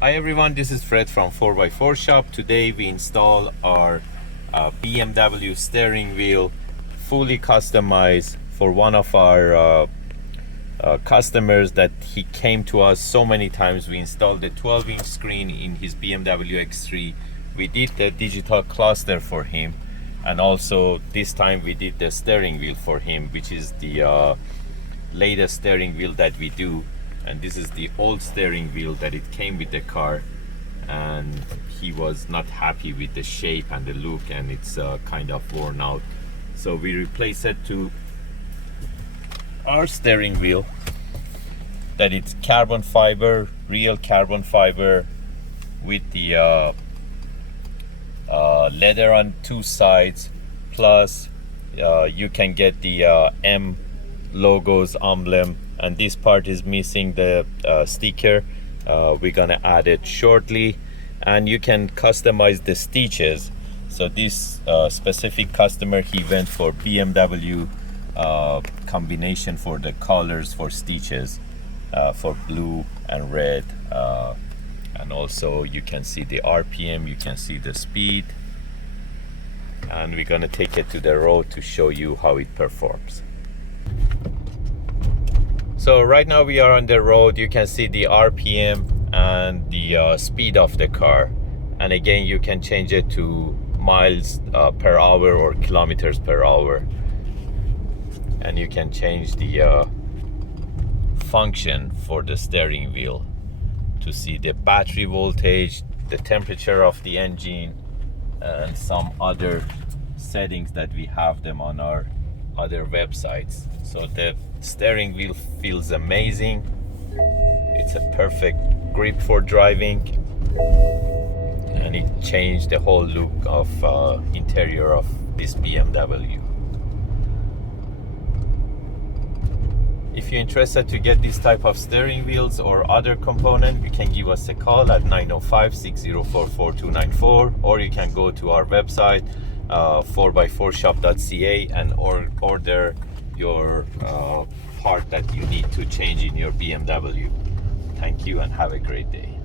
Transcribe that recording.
Hi everyone, this is Fred from 4x4 Shop. Today we install our BMW steering wheel, fully customized for one of our customers that he came to us so many times. We installed the 12-inch screen in his BMW X3. We did the digital cluster for him, and also this time we did the steering wheel for him, which is the latest steering wheel that we do. And this is the old steering wheel that it came with the car, and he was not happy with the shape and the look, and it's kind of worn out. So we replace it to our steering wheel that it's carbon fiber, real carbon fiber, with the leather on two sides, plus you can get the M logos emblem, and this part is missing the sticker. We're gonna add it shortly, and you can customize the stitches. So this specific customer, he went for BMW combination for the colors for stitches, for blue and red, and also you can see the RPM, you can see the speed, and we're gonna take it to the road to show you how it performs. So right now we are on the road. You can see the RPM and the speed of the car, and again you can change it to miles per hour or kilometers per hour, and you can change the function for the steering wheel to see the battery voltage, the temperature of the engine, and some other settings that we have them on our other websites. So the steering wheel feels amazing. It's a perfect grip for driving, and it changed the whole look of interior of this BMW. If you're interested to get this type of steering wheels or other component, you can give us a call at 905-6044-4294, or you can go to our website 4x4Shop.ca and order your part that you need to change in your BMW. Thank you and have a great day.